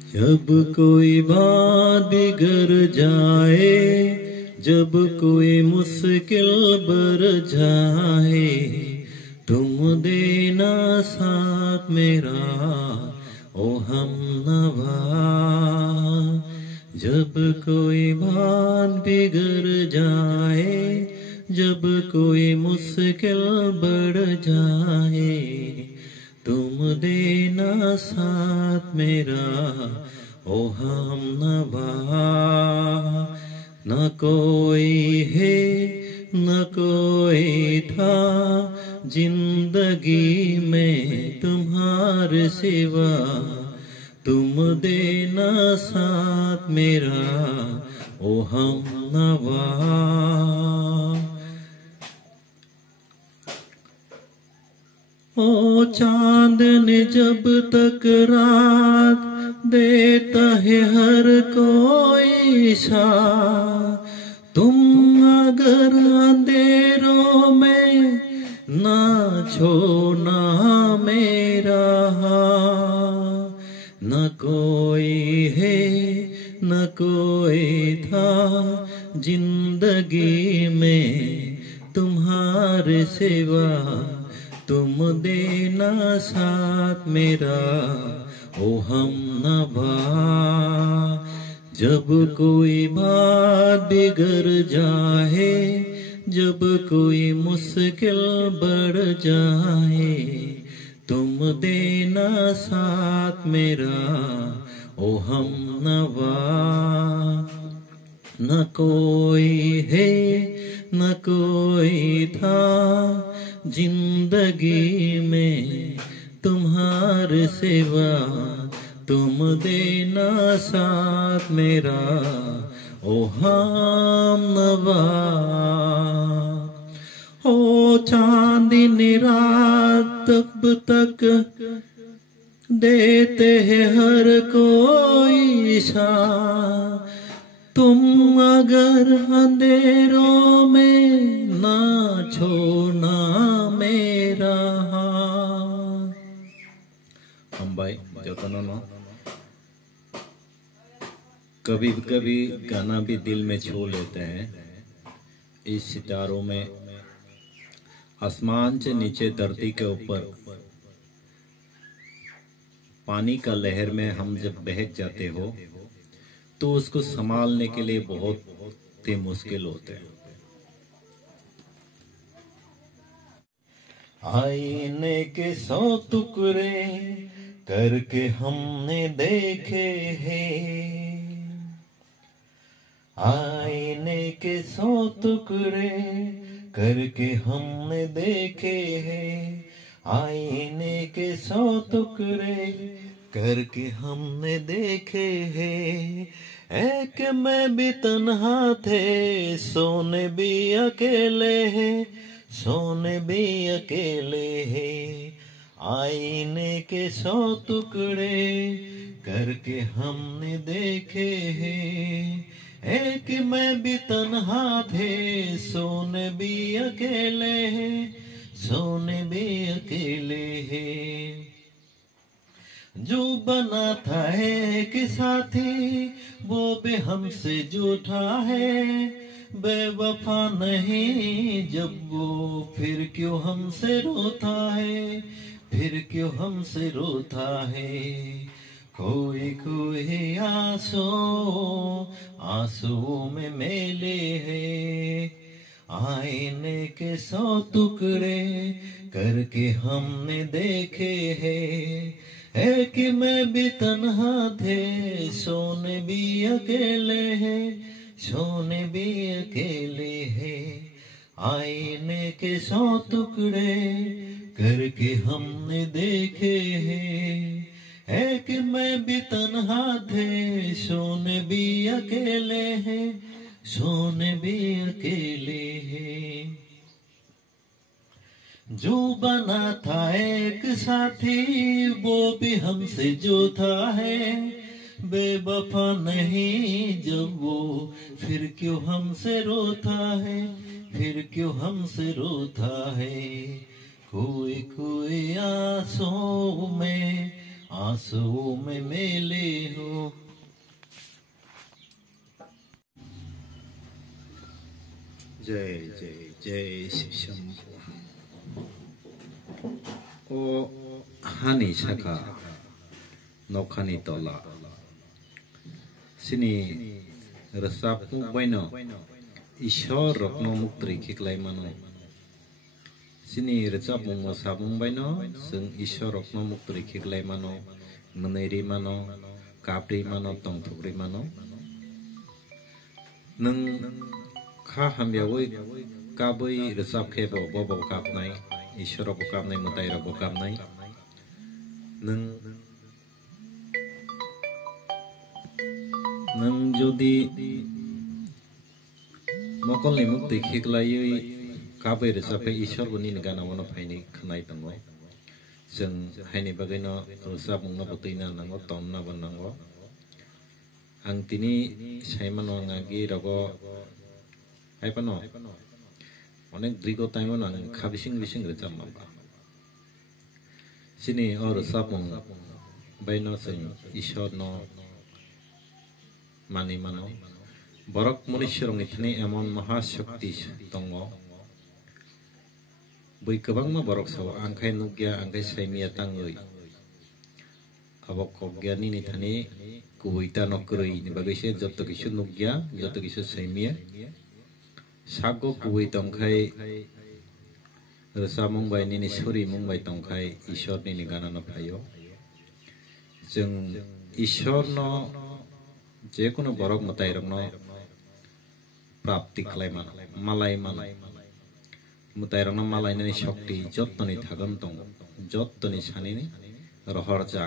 जब कोई बात बिगड़ जाए, जब कोई मुश्किल बढ़ जाए, तुम देना साथ मेरा ओ हमनवा। जब कोई बात बिगड़ जाए, जब कोई मुश्किल बढ़ जाए, तुम देना साथ मेरा ओ हमनवा। न कोई है न कोई था जिंदगी में तुम्हारे सिवा, तुम देना साथ मेरा ओ हमनवा। ओ चांदनी जब तक रात देता है हर कोई इशारा, तुम अगर अंधेरों में ना छोड़ना मेरा हाथ। न कोई है न कोई था जिंदगी में तुम्हारे सिवा, तुम देना साथ मेरा ओ हमनवा। जब कोई बात बिगड़ जाए, जब कोई मुश्किल बढ़ जाए, तुम देना साथ मेरा ओ हमनवा। न कोई है न कोई था जिंदगी में तुम्हारे सिवा, तुम देना साथ मेरा ओ हमनवा। ओ चांदनी रात तब तक देते हैं हर कोई इशारा, तुम अगर अंधेरों में ना छोड़ना मेरा हाथ। भाई जतन न कभी कभी गाना भी दिल में छू लेते हैं। इस सितारों में आसमान से नीचे धरती के ऊपर पानी का लहर में हम जब बहक जाते हो तो उसको संभालने के लिए बहुत ही मुश्किल होते हैं। आईने के 100 टुकड़े करके हमने देखे हैं, आईने के 100 टुकड़े करके हमने देखे हैं, आईने के 100 टुकड़े करके हमने देखे हैं। एक में भी तन्हा थे, सोने भी अकेले हैं, सोने भी अकेले हैं। आईने के 100 टुकड़े करके हमने देखे हैं। एक में भी तन्हा थे, सोने भी अकेले हैं, सोने भी अकेले हैं। जो बना था एक साथी वो भी हमसे झूठा है, बेवफा नहीं जब वो फिर क्यों हमसे रोता है, फिर क्यों हमसे रोता है। कोई कोई आंसू आंसू में मेले है, आईने के 100 टुकड़े करके हमने देखे हैं। एक में भी तन्हा थे, सोने भी अकेले हैं, सोने भी अकेले हैं। आईने के 100 टुकड़े करके हमने देखे हैं। एक में भी तन्हा थे, सोने भी अकेले हैं, सोने भी अकेले हैं। जो बना था एक साथी वो भी हमसे झूठा है, बेवफा नहीं जब वो फिर क्यों हमसे रोता है, फिर क्यों हमसे रोता है। कोई कोई आंसू में आंसुओं में मेले हो। जय जय जय शिव शंभु। ओ हानि साखा नखानि तला सिनी रसापु बायनो ईश्वर रत्न मुक्ति खिखलाय मानो सिनी रसापु मोसाबुं बायनो जों ईश्वर रत्न मुक्ति खिखलाय मानो मोनैरि मानो काब्रि मानो तंथुब्रि मानो नों खा हामयावै काबै रसाप खेबो बबो काबनाय ईश्वर रबो काबनाय मोदाय रबो काबनाय नों जुदि मकलनि मुक्ति खिखलायै काबै रसापै ईश्वर बनि गानावनो फायनि खोनाय दङ जों हायनि बागैनो रसाप मुंना बतैना नांगौ तन्ना बननांगौ आं तिनि साइमानो आंगि रगो हायपानो अनेक द्रिगो टाइमनो आं खाबिसिं बिसिं रसाप माबा सिनि और रसाप मुं बायनो जों ईश्वर न मानि मानो बरक मनुष्यरंनि थानाय एमन महाशक्ति दङ बै गोबांमा बरक साव आंखाय नुगिया आंखाय साइमिया ताङै अबक गियानि थानाय गुबैता नकरै बागैसे जत किसु नुगिया जत किसु साइमिया सागो गुबै तंखाय रसा मुंबाय निनि सरि मुंबाय तंखाय ईश्वरनि गानानो फायो जों ईश्वरनो जेकुनु बरक मतायरंनो प्राप्ति खालायमान मालाय मालाय मतायरंनो मालायनि शक्ति जत्तनि थागन दं जत्तनि सानिनि रहरजा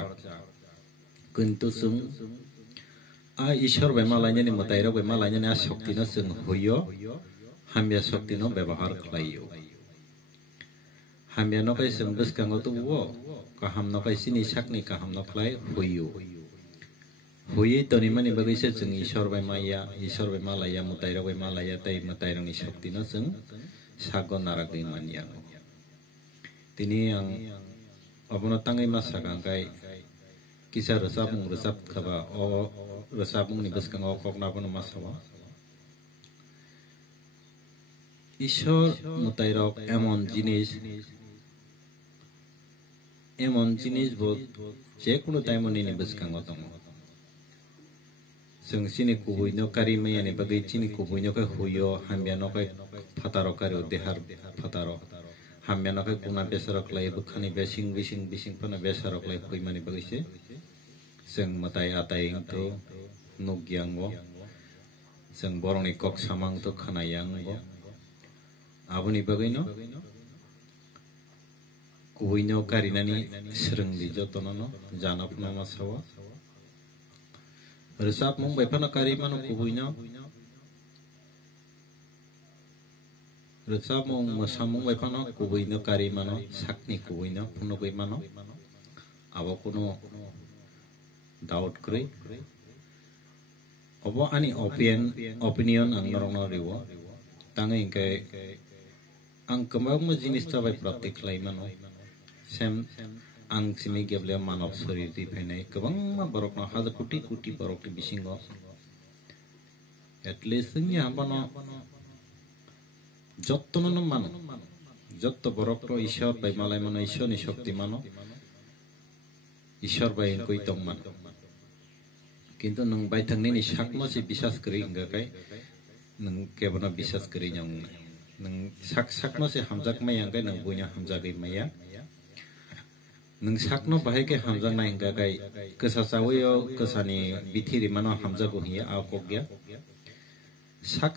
किन्तु जों आ ईश्वर बे मालायनि मतायर बे मालायनि आ शक्तिनो जों होयो हाम्या शक्तिनो व्यवहार खालायो हाम्या नकाय जों बसकांगो तो वो काहाम नकाय सिनि साकनि काहाम नखलाय होयो होयै तनि माने बगैसे जों ईश्वर बे माया ईश्वर बे मालाया मतायर बे मालाया तै मतायरंनि शक्तिनो जों सागो नारागै मानिया तिनि आं अबनो ताङै मासा गांगाय किसा रसाब खाबा ओ रसाबुंनि बसकांगो ककनाबनो मासावा ईश्वर मतायरक एमन जिनिस बो जेकुनु टाइमनि बसकांगो दङ जों सिनि कुबैनो कारि मैयानि बागै सिनि कुबैनोखाय हुयो हाम्यानोखाय फातारकारि देहार फातारो हाम्यानोखाय गुना बेसारकलाय बखानि बेसिं बिसिं बेसारकलाय फैमानि बागैसे जों मताय आतायंतो नुगियांगो जों बरंनि कक सामांतो खोनायांगो आबुनि बागैनो कुबैनो कारिनानि सोरोंदि जतननो जानपनो मासावा रसाप मुं बायफानो कारि मानो कुबैनो रसाप मुं मोसा मुं बायफानो कुबैनो कारि मानो साकनि कुबैनो फुनगै मानो आबो कुनो डाउट क्रै अबो आनि ओपिनियन आं नरंनो रिवो ताङै इंके आं गोबां जिनिस जाबाय प्राप्ति खालाय मानो सेम आं सिनि गेबले मानव शरीर दी फैनाय गोबां बरकनो हाजार कोटि बरकनि बिसिङाव एटलिस्ट जोंनि हाबानो जत्तनो मानो जत्त बरकनो ईश्वर बाय मालाय मानो ईश्वरनि शक्ति मानो ईश्वर बाय गय दं मानो किन्तु नों बाय थांनायनि साकनो से बिसास करि इंगाखाय नों केबनो बिसास करि नों साकनो से हामजाक मायांगाय नों बयनो हामजागै माया नों साकनो बाहायके हामजाक नायंगाखाय गोसा सावैयो गोसानि बिथिरि मानो हामजागो हिया आको गया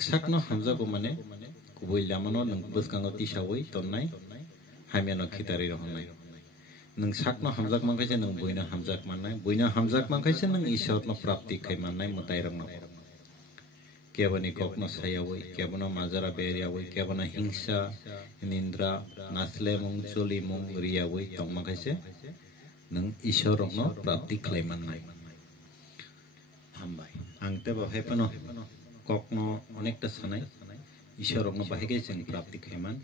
साकनो हामजागो माने गुबै लामानो नों बसकांगो तिसावै तन्नाय हामियानो खितारि रहनाय नों साकनो हामजाक मांखायसे नों बयनो हामजाक माननाय बयनो हामजाक मांखायसे नों ईश्वरनो प्राप्ति खाय माननाय मतायरंनो केबनी ककनो सायावै केबनो माजरा बेरियावै केबनो हिंसा निंद्रा नासले मुं चोली मुं रियावै तंमाखायसे नों ईश्वरनो प्राप्ति खाय माननाय हामबाय आंते बाहायपनो ककनो अनेकटा सानाय ईश्वरनो बाहायगे जों प्राप्ति खायमान